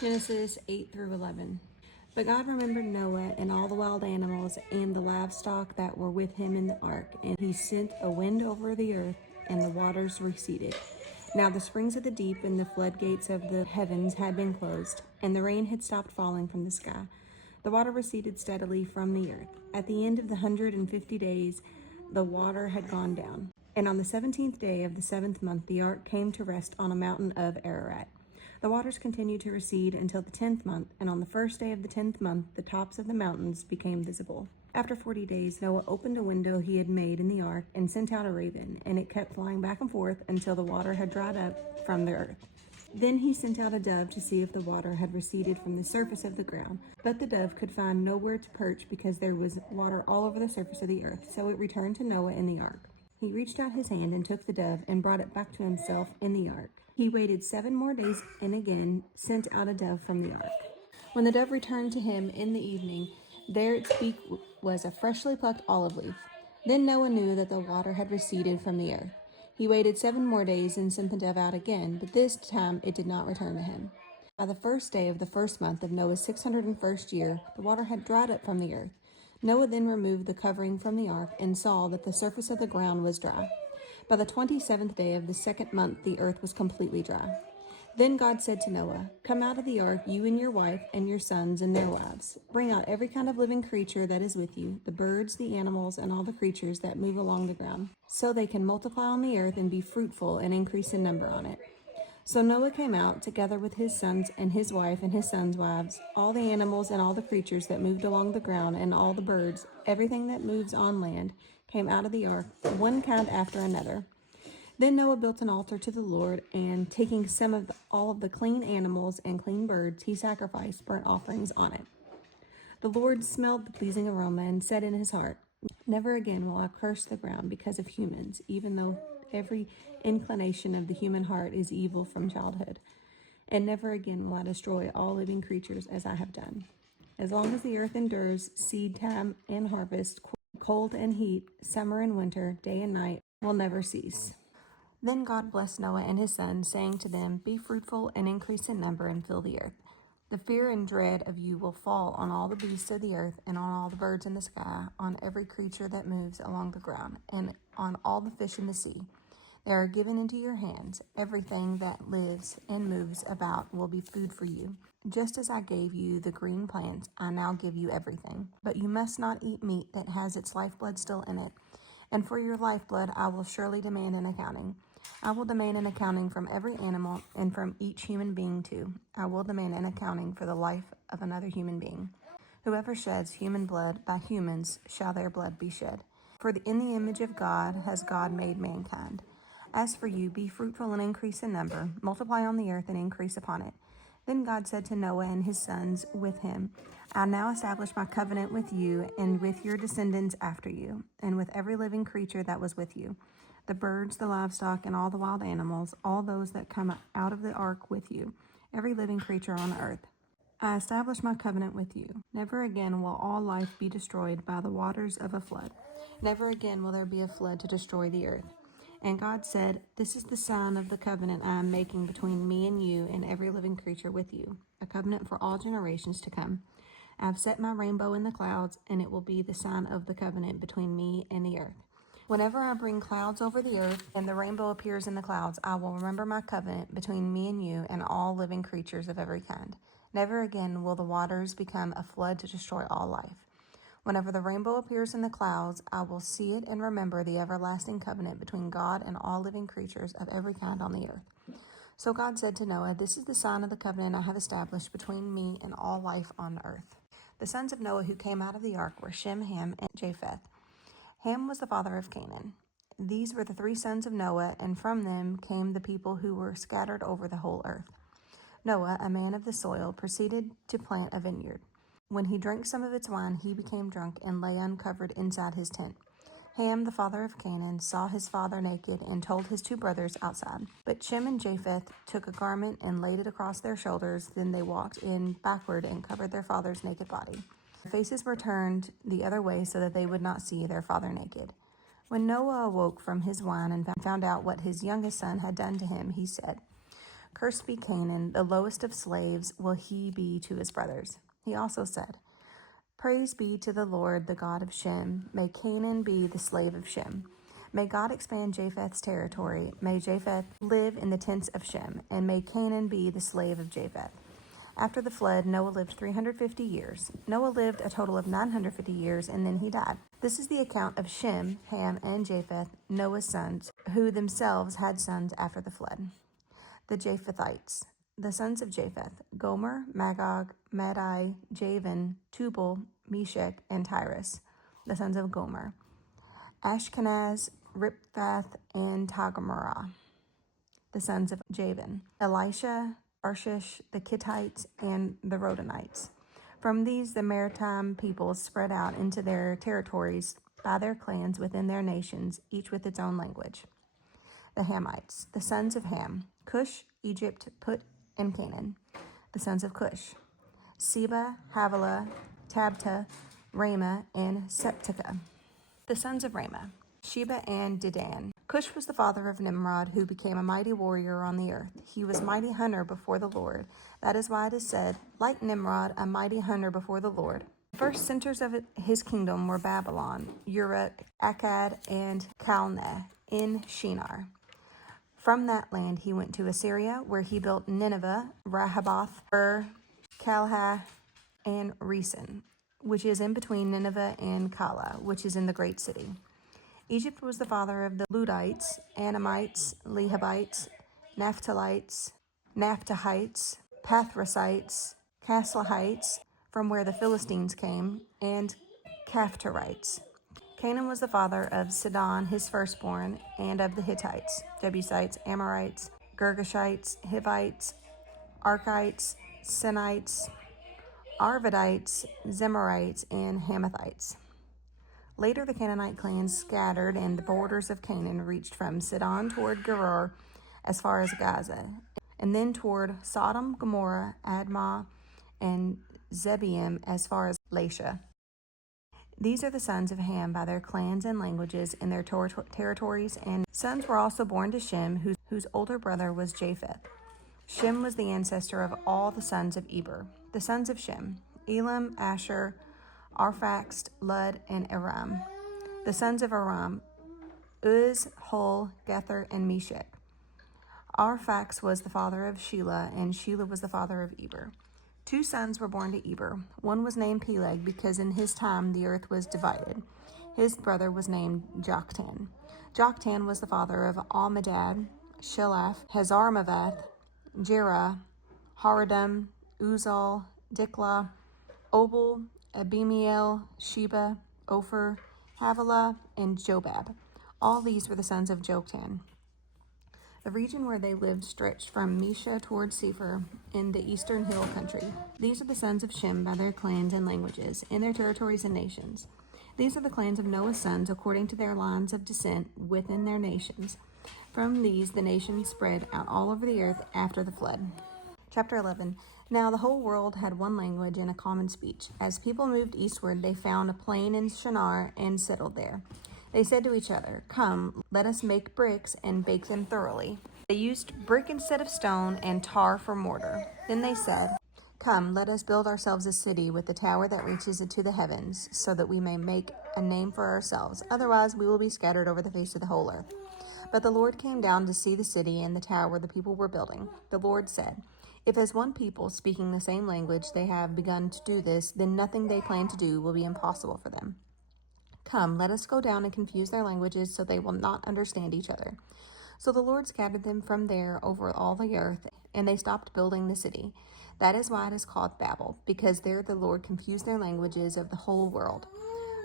Genesis 8 through 11. But God remembered Noah and all the wild animals and the livestock that were with him in the ark, and he sent a wind over the earth, and the waters receded. Now the springs of the deep and the floodgates of the heavens had been closed, and the rain had stopped falling from the sky. The water receded steadily from the earth. At the end of the 150 days, the water had gone down. And on the 17th day of the 7th month, the ark came to rest on a mountain of Ararat. The waters continued to recede until the 10th month, and on the first day of the 10th month, the tops of the mountains became visible. After 40 days, Noah opened a window he had made in the ark and sent out a raven, and it kept flying back and forth until the water had dried up from the earth. Then he sent out a dove to see if the water had receded from the surface of the ground. But the dove could find nowhere to perch because there was water all over the surface of the earth, so it returned to Noah in the ark. He reached out his hand and took the dove and brought it back to himself in the ark. He waited 7 more days and again sent out a dove from the ark. When the dove returned to him in the evening, there its beak was a freshly plucked olive leaf. Then Noah knew that the water had receded from the earth. He waited 7 more days and sent the dove out again, but this time it did not return to him. By the first day of the 1st month of Noah's 601st year, the water had dried up from the earth. Noah then removed the covering from the ark and saw that the surface of the ground was dry. By the 27th day of the 2nd month, the earth was completely dry. Then God said to Noah, "Come out of the ark, you and your wife and your sons and their wives. Bring out every kind of living creature that is with you, the birds, the animals, and all the creatures that move along the ground, so they can multiply on the earth and be fruitful and increase in number on it." So Noah came out, together with his sons and his wife and his sons' wives, all the animals and all the creatures that moved along the ground, and all the birds, everything that moves on land, came out of the ark, one kind after another. Then Noah built an altar to the Lord, and taking all of the clean animals and clean birds, he sacrificed burnt offerings on it. The Lord smelled the pleasing aroma and said in his heart, "Never again will I curse the ground because of humans, even though every inclination of the human heart is evil from childhood. And never again will I destroy all living creatures as I have done. As long as the earth endures, seed time and harvest, cold and heat, summer and winter, day and night will never cease." Then God blessed Noah and his sons, saying to them, "Be fruitful and increase in number and fill the earth. The fear and dread of you will fall on all the beasts of the earth and on all the birds in the sky, on every creature that moves along the ground, and on all the fish in the sea. They are given into your hands. Everything that lives and moves about will be food for you. Just as I gave you the green plants, I now give you everything. But you must not eat meat that has its lifeblood still in it. And for your lifeblood, I will surely demand an accounting. I will demand an accounting from every animal and from each human being too. I will demand an accounting for the life of another human being. Whoever sheds human blood, by humans shall their blood be shed. For in the image of God has God made mankind. As for you, be fruitful and increase in number, multiply on the earth and increase upon it." Then God said to Noah and his sons with him, "I now establish my covenant with you and with your descendants after you, and with every living creature that was with you, the birds, the livestock, and all the wild animals, all those that come out of the ark with you, every living creature on earth. I establish my covenant with you. Never again will all life be destroyed by the waters of a flood. Never again will there be a flood to destroy the earth." And God said, "This is the sign of the covenant I am making between me and you and every living creature with you, a covenant for all generations to come. I have set my rainbow in the clouds, and it will be the sign of the covenant between me and the earth. Whenever I bring clouds over the earth and the rainbow appears in the clouds, I will remember my covenant between me and you and all living creatures of every kind. Never again will the waters become a flood to destroy all life. Whenever the rainbow appears in the clouds, I will see it and remember the everlasting covenant between God and all living creatures of every kind on the earth." So God said to Noah, "This is the sign of the covenant I have established between me and all life on the earth." The sons of Noah who came out of the ark were Shem, Ham, and Japheth. Ham was the father of Canaan. These were the 3 sons of Noah, and from them came the people who were scattered over the whole earth. Noah, a man of the soil, proceeded to plant a vineyard. When he drank some of its wine, he became drunk and lay uncovered inside his tent. Ham, the father of Canaan, saw his father naked and told his 2 brothers outside. But Shem and Japheth took a garment and laid it across their shoulders. Then they walked in backward and covered their father's naked body. Their faces were turned the other way so that they would not see their father naked. When Noah awoke from his wine and found out what his youngest son had done to him, he said, Cursed be Canaan, the lowest of slaves will he be to his brothers. He also said, Praise be to the Lord, the God of Shem. May Canaan be the slave of Shem. May God expand Japheth's territory. May Japheth live in the tents of Shem, and may Canaan be the slave of Japheth. After the flood, Noah lived 350 years. Noah lived a total of 950 years, and then he died. This is the account of Shem, Ham, and Japheth, Noah's sons, who themselves had sons after the flood. The Japhethites. The sons of Japheth: Gomer, Magog, Madai, Javan, Tubal, Meshech, and Tyrus. The sons of Gomer: Ashkenaz, Riphath, and Togarmah. The sons of Javan: Elisha, Tarshish, the Kittites, and the Rodanites. From these, the maritime peoples spread out into their territories by their clans within their nations, each with its own language. The Hamites. The sons of Ham: Cush, Egypt, Put, and Canaan. The sons of Cush: Seba, Havilah, Tabta, Ramah, and Septica. The sons of Ramah: Sheba and Dedan. Cush was the father of Nimrod, who became a mighty warrior on the earth. He was mighty hunter before the Lord. That is why it is said, like Nimrod, a mighty hunter before the Lord. The first centers of his kingdom were Babylon, Uruk, Akkad, and Calneh in Shinar. From that land he went to Assyria, where he built Nineveh, Rehoboth, Calhah, and Resen, which is in between Nineveh and Calah, which is in the great city. Egypt was the father of the Ludites, Anamites, Lehabites, Naphtalites, Pathrasites, Caslahites, from where the Philistines came, and Caphtorites. Canaan was the father of Sidon, his firstborn, and of the Hittites, Jebusites, Amorites, Girgashites, Hivites, Arkites, Sinites, Arvadites, Zemarites, and Hamathites. Later, the Canaanite clans scattered, and the borders of Canaan reached from Sidon toward Gerar as far as Gaza, and then toward Sodom, Gomorrah, Admah, and Zebim as far as Lasha. These are the sons of Ham by their clans and languages in their territories, and sons were also born to Shem, whose older brother was Japheth. Shem was the ancestor of all the sons of Eber. The sons of Shem: Elam, Asher, Arphaxad, Lud, and Aram. The sons of Aram: Uz, Hul, Gether, and Meshech. Arphaxad was the father of Shelah, and Shelah was the father of Eber. 2 sons were born to Eber. One was named Peleg, because in his time the earth was divided. His brother was named Joktan. Joktan was the father of Almadad, Shelaph, Hazarmaveth, Jerah, Haradam, Uzal, Diklah, Obal, Abimiel, Sheba, Ophir, Havilah, and Jobab. All these were the sons of Joktan. The region where they lived stretched from Mesha toward Sephir in the eastern hill country. These are the sons of Shem by their clans and languages, in their territories and nations. These are the clans of Noah's sons according to their lines of descent within their nations. From these the nations spread out all over the earth after the flood. Chapter 11. Now the whole world had one language and a common speech. As people moved eastward, they found a plain in Shinar and settled there. They said to each other, Come, let us make bricks and bake them thoroughly. They used brick instead of stone and tar for mortar. Then they said, Come, let us build ourselves a city with a tower that reaches into the heavens, so that we may make a name for ourselves. Otherwise we will be scattered over the face of the whole earth. But the Lord came down to see the city and the tower where the people were building. The Lord said, If as one people, speaking the same language, they have begun to do this, then nothing they plan to do will be impossible for them. Come, let us go down and confuse their languages so they will not understand each other. So the Lord scattered them from there over all the earth, and they stopped building the city. That is why it is called Babel, because there the Lord confused their languages of the whole world.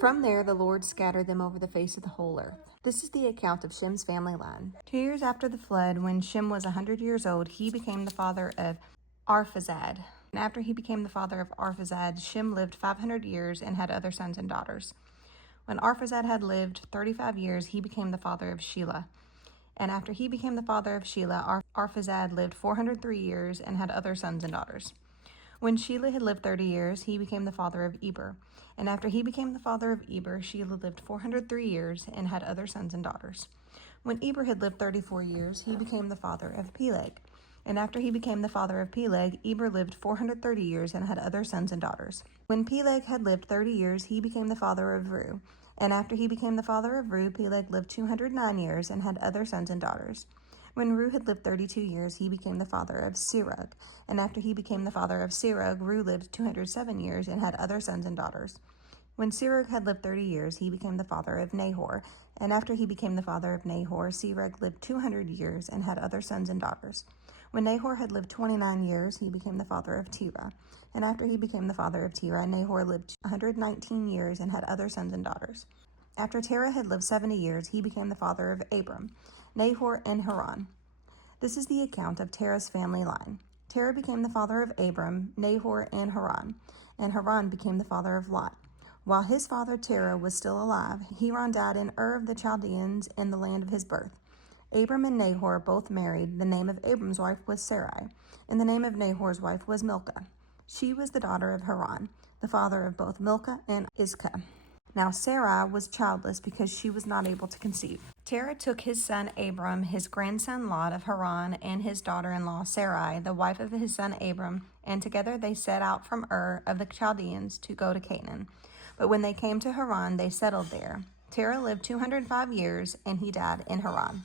From there the Lord scattered them over the face of the whole earth. This is the account of Shem's family line. 2 years after the flood, when Shem was 100 years old, he became the father of Arphaxad. And after he became the father of Arphaxad, Shem lived 500 years and had other sons and daughters. When Arphaxad had lived 35 years, he became the father of Shelah. And after he became the father of Shelah, Arphaxad lived 403 years and had other sons and daughters. When Shelah had lived 30 years, he became the father of Eber. And after he became the father of Eber, Shelah lived 403 years and had other sons and daughters. When Eber had lived 34 years, he became the father of Peleg. And after he became the father of Peleg, Eber lived 430 years and had other sons and daughters. When Peleg had lived 30 years, he became the father of Reu. And after he became the father of Reu, Peleg lived 209 years and had other sons and daughters. When Reu had lived 32 years, he became the father of Serug. And after he became the father of Serug, Reu lived 207 years and had other sons and daughters. When Serug had lived 30 years, he became the father of Nahor. And after he became the father of Nahor, Serug lived 200 years and had other sons and daughters. When Nahor had lived 29 years, he became the father of Terah. And after he became the father of Terah, Nahor lived 119 years and had other sons and daughters. After Terah had lived 70 years, he became the father of Abram, Nahor, and Haran. This is the account of Terah's family line. Terah became the father of Abram, Nahor, and Haran became the father of Lot. While his father Terah was still alive, Haran died in Ur of the Chaldeans in the land of his birth. Abram and Nahor both married. The name of Abram's wife was Sarai, and the name of Nahor's wife was Milcah. She was the daughter of Haran, the father of both Milcah and Iscah. Now Sarai was childless because she was not able to conceive. Terah took his son Abram, his grandson Lot of Haran, and his daughter-in-law Sarai, the wife of his son Abram, and together they set out from Ur of the Chaldeans to go to Canaan. But when they came to Haran, they settled there. Terah lived 205 years, and he died in Haran.